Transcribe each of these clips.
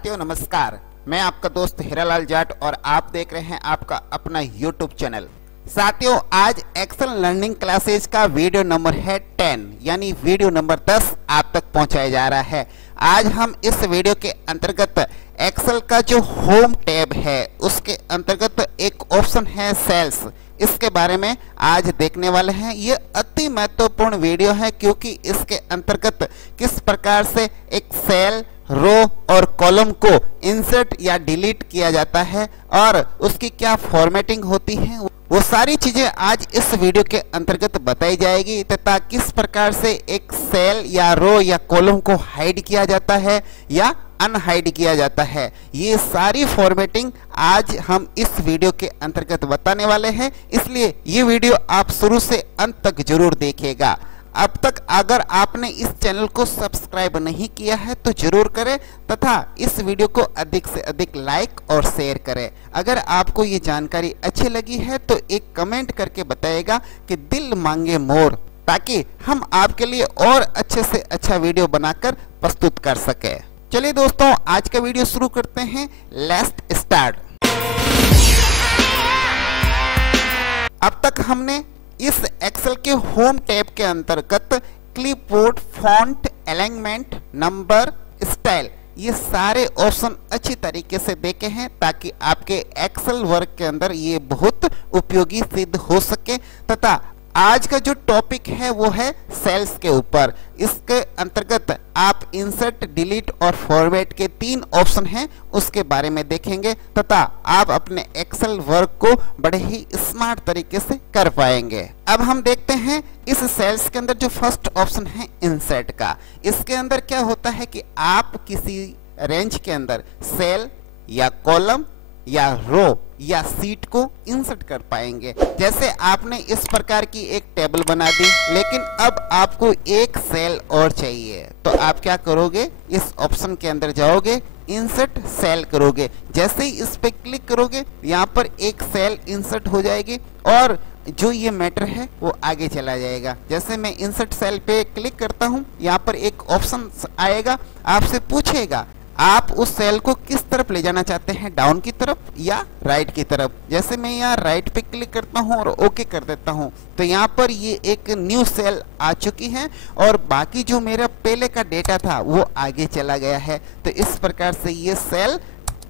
साथियों नमस्कार, मैं आपका दोस्त हीरालाल जाट और आप देख रहे हैं आपका अपना YouTube चैनल। साथियों आज एक्सेल लर्निंग क्लासेज का वीडियो नंबर है 10 यानी वीडियो नंबर 10 आप तक पहुंचाया जा रहा है। आज हम इस वीडियो के अंतर्गत एक्सेल का जो होम टैब है उसके अंतर्गत एक ऑप्शन है सेल्स, इसके बारे में आज देखने वाले हैं। ये अति महत्वपूर्ण वीडियो है क्योंकि इसके अंतर्गत किस प्रकार से एक सेल, रो और कॉलम को इंसर्ट या डिलीट किया जाता है और उसकी क्या फॉर्मेटिंग होती है, वो सारी चीजें आज इस वीडियो के अंतर्गत बताई जाएगी तथा किस प्रकार से एक सेल या रो या कॉलम को हाइड किया जाता है या अनहाइड किया जाता है। ये सारी फॉर्मेटिंग आज हम इस वीडियो के अंतर्गत बताने वाले हैं, इसलिए ये वीडियो आप शुरू से अंत तक जरूर देखिएगा। अब तक अगर आपने इस चैनल को सब्सक्राइब नहीं किया है तो जरूर करें तथा इस वीडियो को अधिक से अधिक लाइक और शेयर करें। अगर आपको ये जानकारी अच्छी लगी है तो एक कमेंट करके बताइएगा कि दिल मांगे मोर, ताकि हम आपके लिए और अच्छे से अच्छा वीडियो बनाकर प्रस्तुत कर सके। चलिए दोस्तों आज का वीडियो शुरू करते हैं। Let's start. अब तक हमने इस एक्सेल के होम टैब के अंतर्गत clipboard, font, alignment, number, style, ये सारे ऑप्शन अच्छी तरीके से देखे हैं ताकि आपके एक्सेल वर्क के अंदर ये बहुत उपयोगी सिद्ध हो सके। तथा आज का जो टॉपिक है वो है सेल्स के ऊपर। इसके अंतर्गत आप इंसर्ट, डिलीट और फॉर्मेट के 3 ऑप्शन हैं उसके बारे में देखेंगे तथा आप अपने एक्सेल वर्क को बड़े ही स्मार्ट तरीके से कर पाएंगे। अब हम देखते हैं इस सेल्स के अंदर जो फर्स्ट ऑप्शन है इंसर्ट का। इसके अंदर क्या होता है कि आप किसी रेंज के अंदर सेल या कॉलम या रो या सीट को इंसर्ट कर पाएंगे। जैसे आपने इस प्रकार की एक टेबल बना दी, लेकिन अब आपको एक सेल और चाहिए, तो आप क्या करोगे, इस ऑप्शन के अंदर जाओगे, इंसर्ट सेल करोगे। जैसे ही इस पे क्लिक करोगे यहाँ पर एक सेल इंसर्ट हो जाएगी और जो ये मैटर है वो आगे चला जाएगा। जैसे मैं इंसर्ट सेल पे क्लिक करता हूँ, यहाँ पर एक ऑप्शन आएगा, आपसे पूछेगा आप उस सेल को किस तरफ ले जाना चाहते हैं, डाउन की तरफ या राइट की तरफ। जैसे मैं यहाँ राइट पे क्लिक करता हूँ और ओके कर देता हूँ तो यहाँ पर ये एक न्यू सेल आ चुकी है और बाकी जो मेरा पहले का डेटा था वो आगे चला गया है। तो इस प्रकार से ये सेल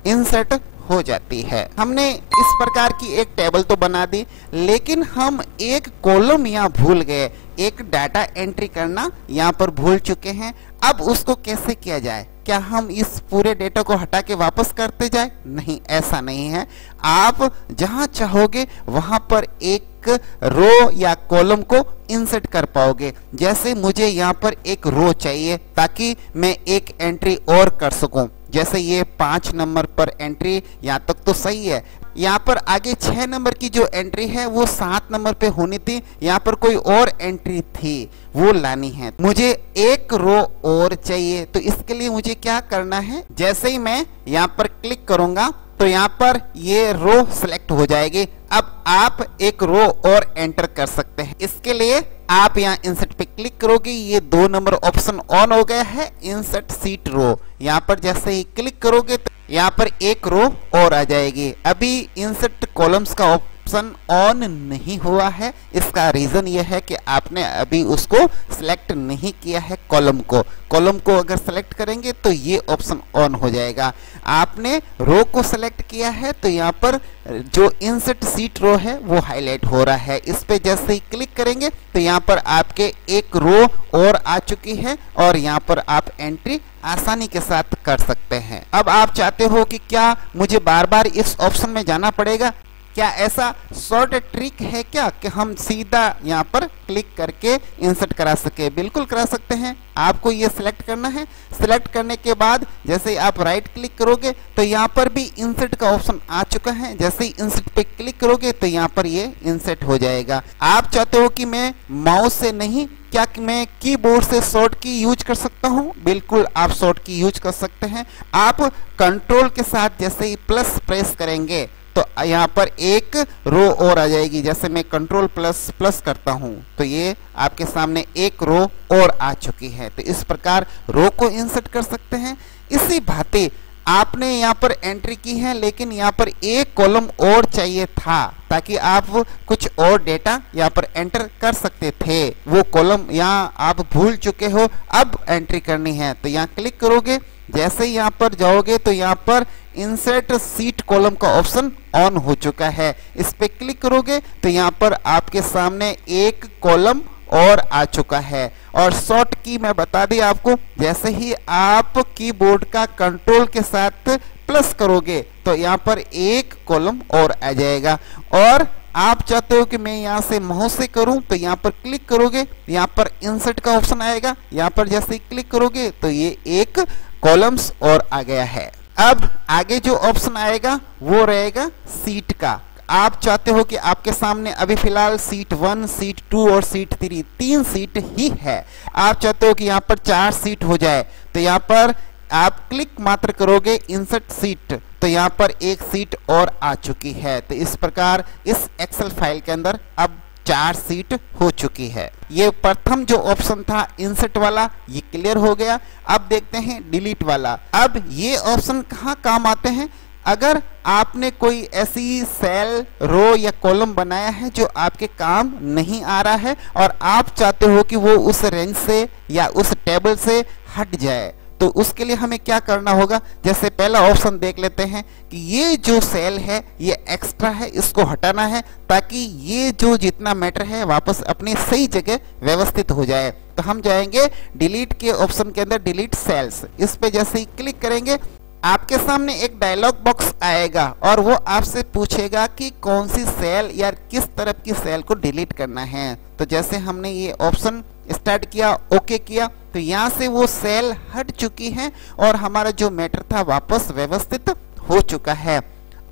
इंसर्ट हो जाती है। हमने इस प्रकार की एक टेबल तो बना दी, लेकिन हम एक कॉलम यहाँ भूल गए, एक डाटा एंट्री करना यहाँ पर भूल चुके हैं। अब उसको कैसे किया जाए? क्या हम इस पूरे डेटा को हटा के वापस करते जाए? नहीं, ऐसा नहीं है। आप जहां चाहोगे वहां पर एक रो या कॉलम को इंसर्ट कर पाओगे। जैसे मुझे यहाँ पर एक रो चाहिए ताकि मैं एक एंट्री और कर सकूं। जैसे ये 5 नंबर पर एंट्री, यहाँ तक तो सही है। यहाँ पर आगे 6 नंबर की जो एंट्री है वो 7 नंबर पे होनी थी, यहाँ पर कोई और एंट्री थी वो लानी है। मुझे एक रो और चाहिए, तो इसके लिए मुझे क्या करना है, जैसे ही मैं यहाँ पर क्लिक करूंगा तो यहाँ पर ये रो सिलेक्ट हो जाएगी। अब आप एक रो और एंटर कर सकते हैं। इसके लिए आप यहाँ इंसर्ट पे क्लिक करोगे, ये 2 नंबर ऑप्शन ऑन हो गया है, इंसर्ट सीट रो। यहाँ पर जैसे ही क्लिक करोगे तो यहाँ पर एक रो और आ जाएगी। अभी इंसर्ट कॉलम्स का ऑप्शन ऑन नहीं हुआ है, इसका रीजन ये है कि आपने अभी उसको सिलेक्ट नहीं किया है कॉलम को। कॉलम को अगर सेलेक्ट करेंगे तो ये ऑप्शन ऑन हो जाएगा। आपने रो को सेलेक्ट किया है तो यहाँ पर जो इंसर्ट सीट रो है वो हाईलाइट हो रहा है। इस पे जैसे ही क्लिक करेंगे तो यहाँ पर आपके एक रो और आ चुकी है और यहाँ पर आप एंट्री आसानी के साथ कर सकते हैं। अब आप चाहते हो कि क्या मुझे बार बार इस ऑप्शन में जाना पड़ेगा? क्या ऐसा शॉर्ट ट्रिक है क्या कि हम सीधा यहाँ पर क्लिक करके इंसर्ट करा सके? बिल्कुल करा सकते हैं। आपको ये सिलेक्ट करना है। सिलेक्ट करने के बाद जैसे आप राइट क्लिक करोगे तो यहाँ पर भी इंसर्ट का ऑप्शन आ चुका है। जैसे ही इंसर्ट पे क्लिक करोगे तो यहाँ पर ये इंसर्ट हो जाएगा। आप चाहते हो कि मैं माउस से नहीं, क्या मैं कीबोर्ड से शॉर्ट की यूज कर सकता हूं? बिल्कुल आप शॉर्ट की यूज कर सकते हैं। आप कंट्रोल के साथ जैसे ही प्लस प्रेस करेंगे तो यहाँ पर एक रो और आ जाएगी। जैसे मैं कंट्रोल प्लस प्लस करता हूँ तो ये आपके सामने एक रो और आ चुकी है। तो इस प्रकार रो को इंसर्ट कर सकते हैं। इसी भांति आपने यहाँ पर एंट्री की है, लेकिन यहाँ पर एक कॉलम और चाहिए था ताकि आप कुछ और डेटा यहाँ पर एंटर कर सकते थे। वो कॉलम यहाँ आप भूल चुके हो, अब एंट्री करनी है। तो यहाँ क्लिक करोगे, जैसे ही यहाँ पर जाओगे तो यहाँ पर इंसर्ट सीट कॉलम का ऑप्शन ऑन हो चुका है। इस पे क्लिक करोगे तो यहाँ पर आपके सामने एक कॉलम और आ चुका है। और शॉर्ट की मैं बता दी आपको, जैसे ही आप कीबोर्ड का कंट्रोल के साथ प्लस करोगे तो यहाँ पर एक कॉलम और आ जाएगा। और आप चाहते हो कि मैं यहाँ से माउस से करूं तो यहाँ पर क्लिक करोगे, यहाँ पर इंसर्ट का ऑप्शन आएगा, यहाँ पर जैसे ही क्लिक करोगे तो ये एक कॉलम्स और आ गया है। अब आगे जो ऑप्शन आएगा वो रहेगा सीट का। आप चाहते हो कि आपके सामने अभी फिलहाल सीट 1, सीट 2 और सीट 3 तीन सीट ही है। आप चाहते हो कि यहाँ पर 4 सीट हो जाए, तो यहाँ पर आप क्लिक मात्र करोगे इंसर्ट सीट, तो यहाँ पर एक सीट और आ चुकी है। तो इस प्रकार इस एक्सेल फाइल के अंदर अब 4 सीट हो चुकी है। ये प्रथम जो ऑप्शन था इंसर्ट वाला, ये क्लियर हो गया। अब देखते हैं डिलीट वाला। अब ये ऑप्शन कहाँ काम आते हैं? अगर आपने कोई ऐसी सेल, रो या कॉलम बनाया है जो आपके काम नहीं आ रहा है और आप चाहते हो कि वो उस रेंज से या उस टेबल से हट जाए, तो उसके लिए हमें क्या करना होगा? जैसे पहला ऑप्शन देख लेते हैं कि ये जो सेल है ये एक्स्ट्रा है, इसको हटाना है ताकि ये जो जितना मैटर है वापस अपनी सही जगह व्यवस्थित हो जाए। तो हम जाएंगे डिलीट के ऑप्शन के अंदर, डिलीट सेल्स। इस पे जैसे ही क्लिक करेंगे आपके सामने एक डायलॉग बॉक्स आएगा और वो आपसे पूछेगा कि कौन सी सेल या किस तरह की सेल को डिलीट करना है। तो जैसे हमने ये ऑप्शन स्टार्ट किया, ओके किया, तो यहाँ से वो सेल हट चुकी है और हमारा जो मैटर था वापस व्यवस्थित हो चुका है।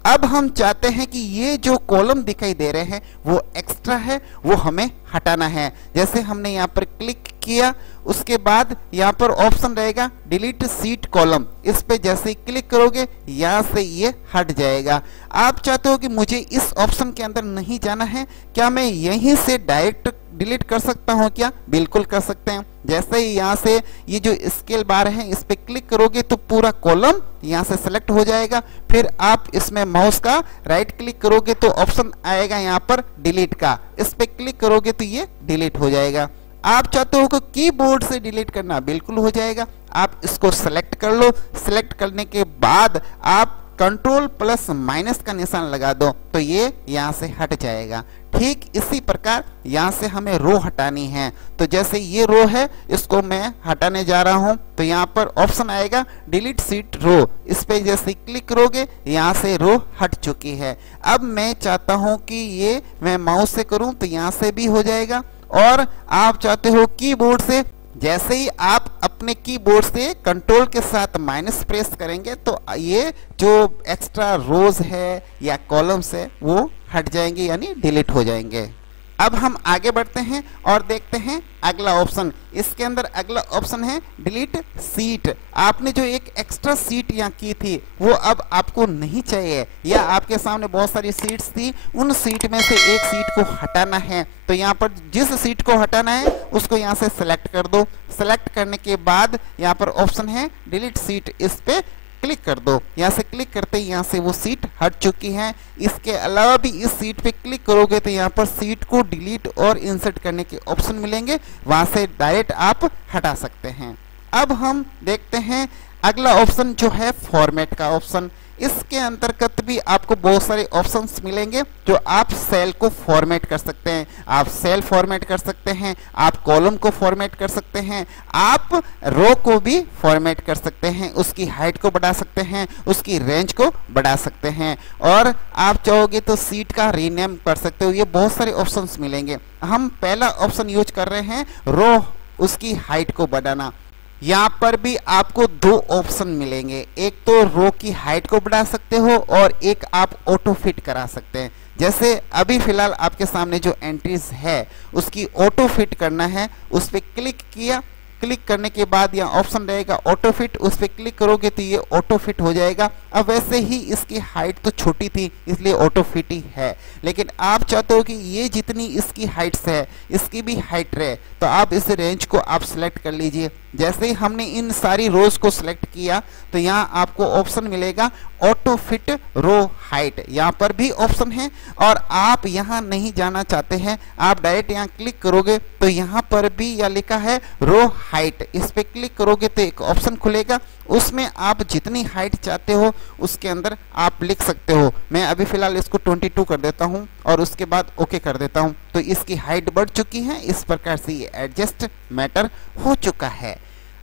अब हम चाहते हैं कि ये जो कॉलम दिखाई दे रहे हैं वो एक्स्ट्रा है, वो हमें हटाना है। जैसे हमने यहाँ पर क्लिक किया, उसके बाद यहाँ पर ऑप्शन रहेगा डिलीट सीट कॉलम। इस पे जैसे ही क्लिक करोगे यहाँ से ये हट जाएगा। आप चाहते हो कि मुझे इस ऑप्शन के अंदर नहीं जाना है, क्या मैं यहीं से डायरेक्ट डिलीट कर सकता हूँ क्या? बिल्कुल कर सकते हैं। जैसे ही यहाँ से ये जो स्केल बार है इस पे क्लिक करोगे तो पूरा कॉलम यहाँ से सेलेक्ट हो जाएगा। फिर आप इसमें माउस का राइट क्लिक करोगे तो ऑप्शन आएगा यहाँ पर डिलीट का, इस पे क्लिक करोगे तो ये डिलीट हो जाएगा। आप चाहते हो कि कीबोर्ड से डिलीट करना, बिल्कुल हो जाएगा। आप इसको सेलेक्ट कर लो, सेलेक्ट करने के बाद आप कंट्रोल प्लस माइनस का निशान लगा दो तो ये यहाँ से हट जाएगा। ठीक इसी प्रकार यहाँ से हमें रो हटानी है, तो जैसे ये रो है इसको मैं हटाने जा रहा हूँ तो यहाँ पर ऑप्शन आएगा डिलीट सीट रो। इस पे जैसे क्लिक करोगे यहाँ से रो हट चुकी है। अब मैं चाहता हूँ कि ये मैं माउस से करूँ तो यहाँ से भी हो जाएगा, और आप चाहते हो कीबोर्ड से, जैसे ही आप अपने कीबोर्ड से कंट्रोल के साथ माइनस प्रेस करेंगे तो ये जो एक्स्ट्रा रोज है या कॉलम्स है वो हट जाएंगे, यानी डिलीट हो जाएंगे। अब हम आगे बढ़ते हैं और देखते हैं अगला ऑप्शन। इसके अंदर अगला ऑप्शन है डिलीट सीट। आपने जो एक एक्स्ट्रा सीट यहाँ की थी वो अब आपको नहीं चाहिए, या आपके सामने बहुत सारी सीट्स थी, उन सीट में से एक सीट को हटाना है। तो यहाँ पर जिस सीट को हटाना है उसको यहाँ से सेलेक्ट कर दो। सेलेक्ट करने के बाद यहाँ पर ऑप्शन है डिलीट सीट, इस पे क्लिक कर दो। यहाँ से क्लिक करते ही यहाँ से वो सीट हट चुकी है। इसके अलावा भी इस सीट पे क्लिक करोगे तो यहाँ पर सीट को डिलीट और इंसर्ट करने के ऑप्शन मिलेंगे, वहां से डायरेक्ट आप हटा सकते हैं। अब हम देखते हैं अगला ऑप्शन जो है फॉर्मेट का ऑप्शन। इसके अंतर्गत भी आपको बहुत सारे ऑप्शंस मिलेंगे जो आप सेल को फॉर्मेट कर सकते हैं। आप सेल फॉर्मेट कर सकते हैं, आप कॉलम को फॉर्मेट कर सकते हैं, आप रो को भी फॉर्मेट कर सकते हैं, उसकी हाइट को बढ़ा सकते हैं, उसकी रेंज को बढ़ा सकते हैं, और आप चाहोगे तो सीट का रीनेम कर सकते हो। ये बहुत सारे ऑप्शंस मिलेंगे। हम पहला ऑप्शन यूज कर रहे हैं रो, उसकी हाइट को बढ़ाना। यहाँ पर भी आपको 2 ऑप्शन मिलेंगे, एक तो रो की हाइट को बढ़ा सकते हो और एक आप ऑटो फिट करा सकते हैं। जैसे अभी फिलहाल आपके सामने जो एंट्रीज है उसकी ऑटो फिट करना है, उस पर क्लिक किया, क्लिक करने के बाद यहाँ ऑप्शन रहेगा ऑटो फिट, उस पर क्लिक करोगे तो ये ऑटो फिट हो जाएगा। अब वैसे ही इसकी हाइट तो छोटी थी इसलिए ऑटो फिट ही है, लेकिन आप चाहते हो कि ये जितनी इसकी हाइट्स है इसकी भी हाइट रहे, तो आप इस रेंज को आप सिलेक्ट कर लीजिए। जैसे ही हमने इन सारी रोज को सिलेक्ट किया तो यहाँ आपको ऑप्शन मिलेगा ऑटो फिट रो हाइट, यहाँ पर भी ऑप्शन है। और आप यहाँ नहीं जाना चाहते हैं, आप डायरेक्ट यहाँ क्लिक करोगे तो यहाँ पर भी यह लिखा है रो हाइट, इस पे क्लिक करोगे तो एक ऑप्शन खुलेगा, उसमें आप जितनी हाइट चाहते हो उसके अंदर आप लिख सकते हो। मैं अभी फिलहाल इसको 22 कर देता हूँ और उसके बाद ओके कर देता हूँ, तो इसकी हाइट बढ़ चुकी है। इस प्रकार से ये एडजस्ट मैटर हो चुका है।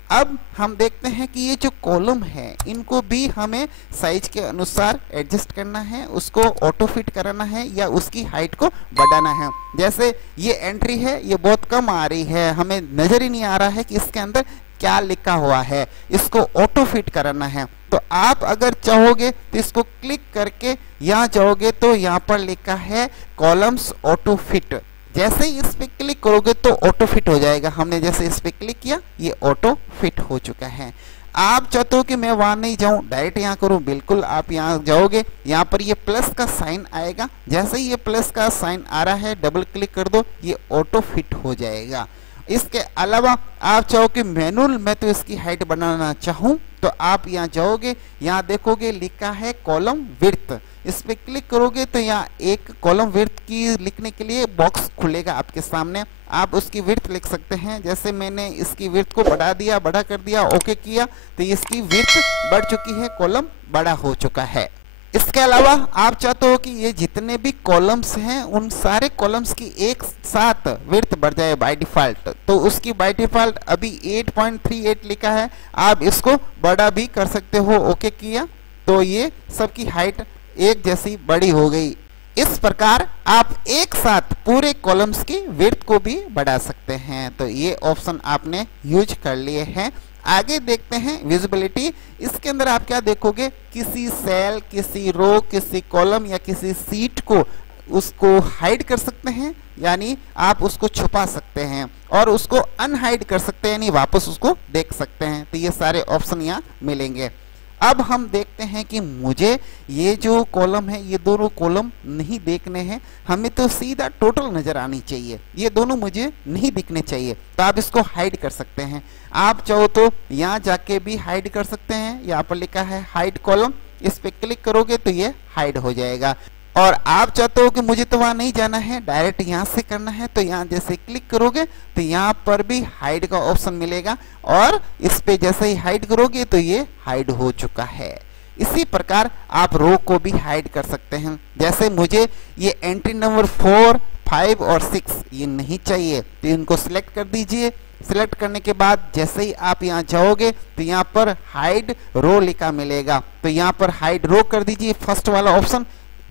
अब हम देखते हैं कि ये जो कॉलम है इनको भी हमें साइज के अनुसार एडजस्ट करना है, उसको ऑटो फिट कराना है या उसकी हाइट को बढ़ाना है। जैसे ये एंट्री है ये बहुत कम आ रही है, हमें नजर ही नहीं आ रहा है कि इसके अंदर क्या लिखा हुआ है, इसको ऑटो फिट कराना है। तो आप अगर चाहोगे तो इसको क्लिक करके यहाँ जाओगे तो यहाँ पर लिखा है कॉलम्स ऑटो फिट, जैसे ही इस पे क्लिक करोगे तो ऑटो फिट हो जाएगा। हमने जैसे इस पे क्लिक किया ये ऑटो फिट हो चुका है। आप चाहते हो कि मैं वहां नहीं जाऊं, डायरेक्ट यहाँ करूं, बिल्कुल आप यहाँ जाओगे, यहाँ पर ये प्लस का साइन आएगा, जैसे ही ये प्लस का साइन आ रहा है डबल क्लिक कर दो ये ऑटो फिट हो जाएगा। इसके अलावा आप चाहो कि मैनुअल मैं तो इसकी हाइट बनाना चाहूं तो आप यहाँ जाओगे, यहाँ देखोगे लिखा है कॉलम विड्थ, इस पे क्लिक करोगे तो यहाँ एक कॉलम विड्थ की लिखने के लिए बॉक्स खुलेगा आपके सामने, आप उसकी विड्थ लिख सकते हैं। जैसे मैंने इसकी विड्थ को बढ़ा दिया, बड़ा कर दिया, ओके किया तो इसकी विड्थ बढ़ चुकी है, कॉलम बड़ा हो चुका है। इसके अलावा आप चाहते हो कि ये जितने भी कॉलम्स हैं उन सारे कॉलम्स की एक साथ विड्थ बढ़ जाए बाय डिफॉल्ट, तो उसकी बाय डिफॉल्ट अभी 8.38 लिखा है, आप इसको बड़ा भी कर सकते हो, ओके किया तो ये सबकी हाइट एक जैसी बड़ी हो गई। इस प्रकार आप एक साथ पूरे कॉलम्स की विड्थ को भी बढ़ा सकते हैं। तो ये ऑप्शन आपने यूज कर लिए हैं। आगे देखते हैं विजिबिलिटी। इसके अंदर आप क्या देखोगे, किसी सेल, किसी रो, किसी कॉलम या किसी सीट को उसको हाइड कर सकते हैं, यानी आप उसको छुपा सकते हैं, और उसको अनहाइड कर सकते हैं, यानी वापस उसको देख सकते हैं। तो ये सारे ऑप्शन यहाँ मिलेंगे। अब हम देखते हैं कि मुझे ये जो कॉलम है ये दोनों कॉलम नहीं देखने हैं, हमें तो सीधा टोटल नजर आनी चाहिए, ये दोनों मुझे नहीं दिखने चाहिए। तो आप इसको हाइड कर सकते हैं, आप चाहो तो यहाँ जाके भी हाइड कर सकते हैं। यहाँ पर लिखा है हाइड कॉलम, इस पे क्लिक करोगे तो ये हाइड हो जाएगा। और आप चाहते हो कि मुझे तो वहां नहीं जाना है, डायरेक्ट यहाँ से करना है, तो यहाँ जैसे क्लिक करोगे तो यहाँ पर भी हाइड का ऑप्शन मिलेगा, और इस पे जैसे ही हाइड करोगे तो ये हाइड हो चुका है। इसी प्रकार आप रो को भी हाइड कर सकते हैं। जैसे मुझे ये एंट्री नंबर 4, 5 और 6 ये नहीं चाहिए, तो इनको सिलेक्ट कर दीजिए। सिलेक्ट करने के बाद जैसे ही आप यहाँ जाओगे तो यहाँ पर हाइड रो लिखा मिलेगा, तो यहाँ पर हाइड रो कर दीजिए, फर्स्ट वाला ऑप्शन।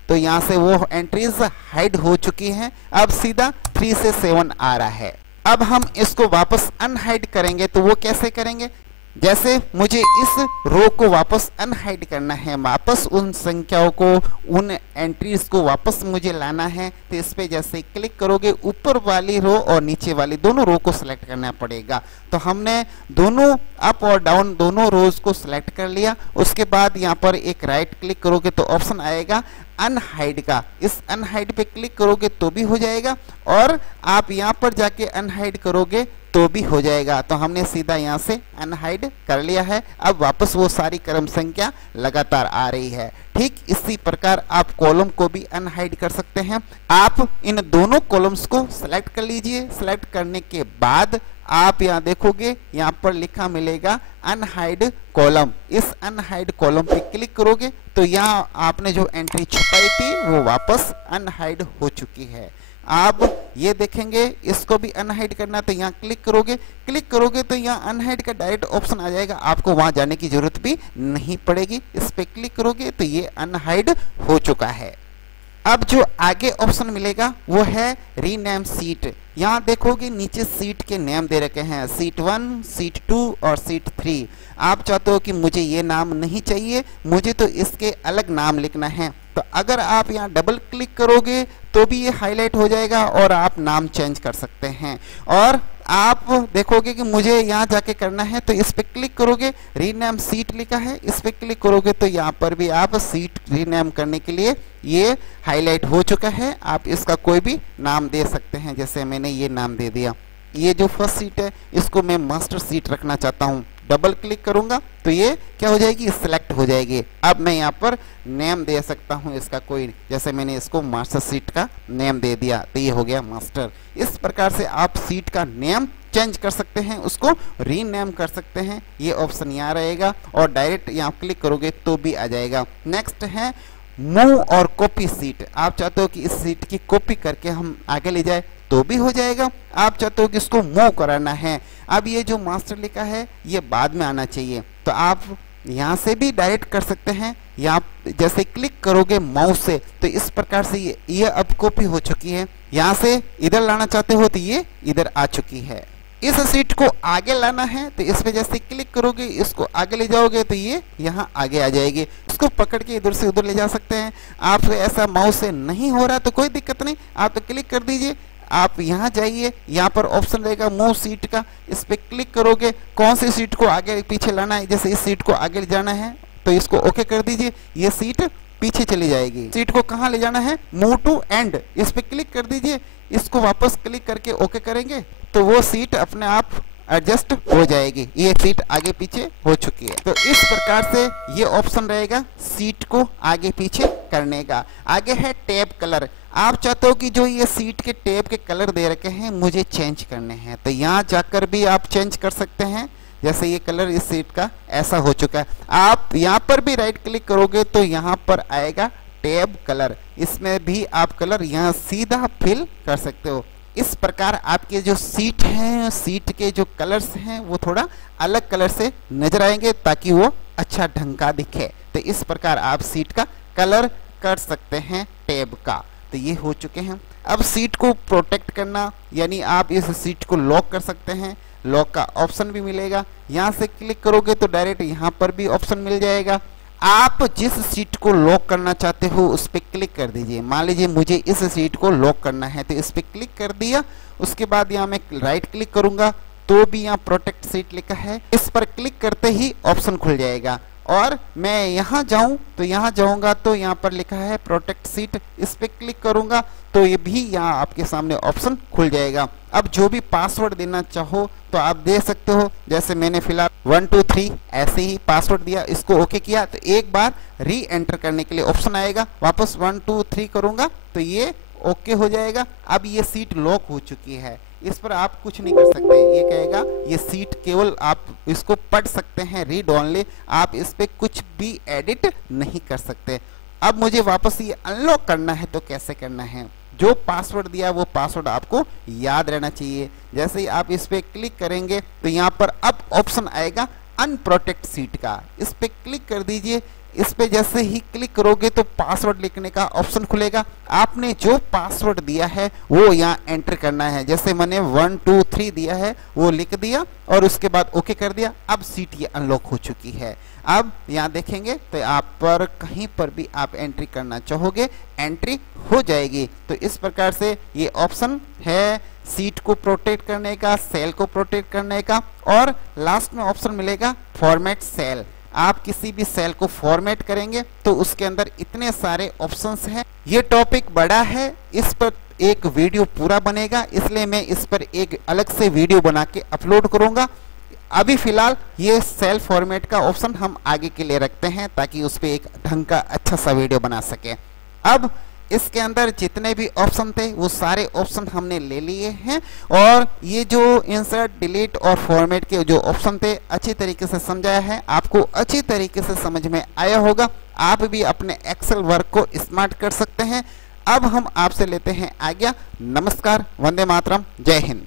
तो यहाँ से वो एंट्रीज हाइड हो चुकी हैं। अब सीधा 3 से 7 आ रहा है। अब हम इसको वापस अनहाइड करेंगे, तो वो कैसे करेंगे, जैसे मुझे इस रो को वापस अनहाइड करना है, वापस उन संख्याओं को, उन एंट्रीज को वापस मुझे लाना है, तो इस पे जैसे क्लिक करोगे ऊपर वाली रो और नीचे वाली दोनों रो को सिलेक्ट करना पड़ेगा। तो हमने दोनों अप और डाउन दोनों रोज को सिलेक्ट कर लिया। उसके बाद यहाँ पर एक राइट क्लिक करोगे तो ऑप्शन आएगा अनहाइड का, इस अनहाइड पे क्लिक करोगे तो भी हो जाएगा, और आप यहाँ पर जाके अनहाइड करोगे तो भी हो जाएगा। तो हमने सीधा यहाँ से अनहाइड कर लिया है। अब वापस वो सारी क्रम संख्या लगातार आ रही है। ठीक इसी प्रकार आप कॉलम को भी अनहाइड कर सकते हैं। आप इन दोनों कॉलम्स को सिलेक्ट कर लीजिए। सिलेक्ट करने के बाद आप यहाँ देखोगे, यहाँ पर लिखा मिलेगा अनहाइड कॉलम। इस अनहाइड कॉलम पे क्लिक करोगे तो यहाँ आपने जो एंट्री छुपाई थी वो वापस अनहाइड हो चुकी है। आप ये देखेंगे, इसको भी अनहाइड करना, तो यहाँ क्लिक करोगे तो यहाँ अनहाइड का डायरेक्ट ऑप्शन आ जाएगा, आपको वहां जाने की जरूरत भी नहीं पड़ेगी। इस पे क्लिक करोगे तो ये अनहाइड हो चुका है। अब जो आगे ऑप्शन मिलेगा वो है रीनेम सीट। यहाँ देखोगे नीचे सीट के नेम दे रखे हैं, सीट 1, सीट 2 और सीट 3। आप चाहते हो कि मुझे ये नाम नहीं चाहिए, मुझे तो इसके अलग नाम लिखना है, तो अगर आप यहाँ डबल क्लिक करोगे तो भी ये हाईलाइट हो जाएगा और आप नाम चेंज कर सकते हैं। और आप देखोगे कि मुझे यहाँ जाके करना है, तो इस पे क्लिक करोगे, रीनेम सीट लिखा है, इस पे क्लिक करोगे तो यहाँ पर भी आप सीट रीनेम करने के लिए ये हाईलाइट हो चुका है। आप इसका कोई भी नाम दे सकते हैं, जैसे मैंने ये नाम दे दिया। ये जो फर्स्ट सीट है इसको मैं मास्टर सीट रखना चाहता हूँ, डबल क्लिक करूंगा तो ये क्या हो जाएगी, सिलेक्ट हो जाएगी। अब मैं यहाँ पर नेम दे सकता हूँ इसका कोई, जैसे मैंने इसको मास्टर सीट का नेम दे दिया तो ये हो गया मास्टर। इस प्रकार से आप सीट का नेम चेंज कर सकते हैं, उसको रीनेम कर सकते हैं। ये ऑप्शन यहाँ रहेगा और डायरेक्ट यहाँ क्लिक करोगे तो भी आ जाएगा। नेक्स्ट है मूव और कॉपी सीट। आप चाहते हो कि इस सीट की कॉपी करके हम आगे ले जाए तो भी हो जाएगा। आप चाहते हो कि इसको मूव कराना है, अब ये जो मास्टर लिखा है ये बाद में आना चाहिए, तो आप यहाँ से भी डायरेक्ट कर सकते हैं। यहाँ जैसे क्लिक करोगे माउस से तो इस प्रकार से ये अब कॉपी हो चुकी है। यहाँ से इधर लाना चाहते हो तो ये इधर आ चुकी है। इस सीट को आगे लाना है तो इस पे जैसे क्लिक करोगे, इसको आगे ले जाओगे तो ये यहाँ आगे आ जाएगी। इसको पकड़ के इधर से उधर ले जा सकते हैं। आप ऐसा माउस से नहीं हो रहा तो कोई दिक्कत नहीं, आप तो क्लिक कर दीजिए। आप यहाँ जाइए, यहाँ पर ऑप्शन रहेगा मूव सीट का, इस पे क्लिक करोगे, कौन सी सीट को आगे पीछे लाना है, जैसे इस सीट को आगे ले जाना है तो इसको ओके कर दीजिए, ये सीट पीछे चली जाएगी। सीट को कहाँ ले जाना है, मूव टू एंड, इस पे क्लिक कर दीजिए। इसको वापस क्लिक करके ओके करेंगे तो वो सीट अपने आप एडजस्ट हो जाएगी। ये सीट आगे पीछे हो चुकी है। तो इस प्रकार से ये ऑप्शन रहेगा सीट को आगे पीछे करने का। आगे है टैब कलर। आप चाहते हो कि जो ये सीट के टैब के कलर दे रखे हैं मुझे चेंज करने हैं, तो यहाँ जाकर भी आप चेंज कर सकते हैं। जैसे ये कलर इस सीट का ऐसा हो चुका है, आप यहाँ पर भी राइट क्लिक करोगे तो यहाँ पर आएगा टैब कलर, इसमें भी आप कलर यहाँ सीधा फिल कर सकते हो। इस प्रकार आपके जो सीट हैं, सीट के जो कलर्स हैं वो थोड़ा अलग कलर से नजर आएंगे ताकि वो अच्छा ढंग का दिखे। तो इस प्रकार आप सीट का कलर कर सकते हैं टैब का। तो ये हो चुके हैं। अब सीट को प्रोटेक्ट करना, यानी आप इस सीट को लॉक कर सकते हैं, लॉक का ऑप्शन भी मिलेगा। यहाँ से क्लिक करोगे तो डायरेक्ट यहाँ पर भी ऑप्शन मिल जाएगा। आप जिस सीट को लॉक करना चाहते हो उस पर क्लिक कर दीजिए। मान लीजिए मुझे इस सीट को लॉक करना है तो इस पर क्लिक कर दिया। उसके बाद यहाँ मैं राइट क्लिक करूंगा तो भी यहाँ प्रोटेक्ट सीट लिखा है, इस पर क्लिक करते ही ऑप्शन खुल जाएगा। और मैं यहाँ जाऊं तो यहाँ जाऊंगा तो यहाँ पर लिखा है प्रोटेक्ट सीट, इस पे क्लिक करूंगा तो ये भी यहाँ आपके सामने ऑप्शन खुल जाएगा। अब जो भी पासवर्ड देना चाहो तो आप दे सकते हो, जैसे मैंने फिलहाल 1 2 3 ऐसे ही पासवर्ड दिया, इसको ओके किया तो एक बार री एंटर करने के लिए ऑप्शन आएगा, वापस 1 2 3 करूंगा तो ये ओके हो जाएगा। अब ये सीट लॉक हो चुकी है, इस पर आप कुछ नहीं कर सकते। ये कहेगा ये सीट केवल आप इसको पढ़ सकते हैं, रीड ओनली, आप इस पे कुछ भी एडिट नहीं कर सकते। अब मुझे वापस ये अनलॉक करना है तो कैसे करना है, जो पासवर्ड दिया वो पासवर्ड आपको याद रहना चाहिए। जैसे ही आप इस पे क्लिक करेंगे तो यहाँ पर अब ऑप्शन आएगा अनप्रोटेक्ट सीट का, इस पे क्लिक कर दीजिए। इस पे जैसे ही क्लिक करोगे तो पासवर्ड लिखने का ऑप्शन खुलेगा। आपने जो पासवर्ड दिया है वो यहाँ एंटर करना है, जैसे मैंने 1 2 3 दिया है वो लिख दिया और उसके बाद ओके कर दिया। अब सीट ये अनलॉक हो चुकी है। अब यहाँ देखेंगे तो आप पर कहीं पर भी आप एंट्री करना चाहोगे एंट्री हो जाएगी। तो इस प्रकार से ये ऑप्शन है सीट को प्रोटेक्ट करने का, सेल को प्रोटेक्ट करने का, और लास्ट में ऑप्शन मिलेगा फॉर्मेट सेल। आप किसी भी सेल को फॉर्मेट करेंगे तो उसके अंदर इतने सारे ऑप्शंस हैं। ये टॉपिक बड़ा है, इस पर एक वीडियो पूरा बनेगा, इसलिए मैं इस पर एक अलग से वीडियो बना के अपलोड करूंगा। अभी फिलहाल ये सेल फॉर्मेट का ऑप्शन हम आगे के लिए रखते हैं ताकि उस पर एक ढंग का अच्छा सा वीडियो बना सके। अब इसके अंदर जितने भी ऑप्शन थे वो सारे ऑप्शन हमने ले लिए हैं, और ये जो इंसर्ट, डिलीट और फॉर्मेट के जो ऑप्शन थे अच्छी तरीके से समझाया है, आपको अच्छी तरीके से समझ में आया होगा। आप भी अपने एक्सेल वर्क को स्मार्ट कर सकते हैं। अब हम आपसे लेते हैं आज्ञा। नमस्कार, वंदे मातरम, जय हिंद।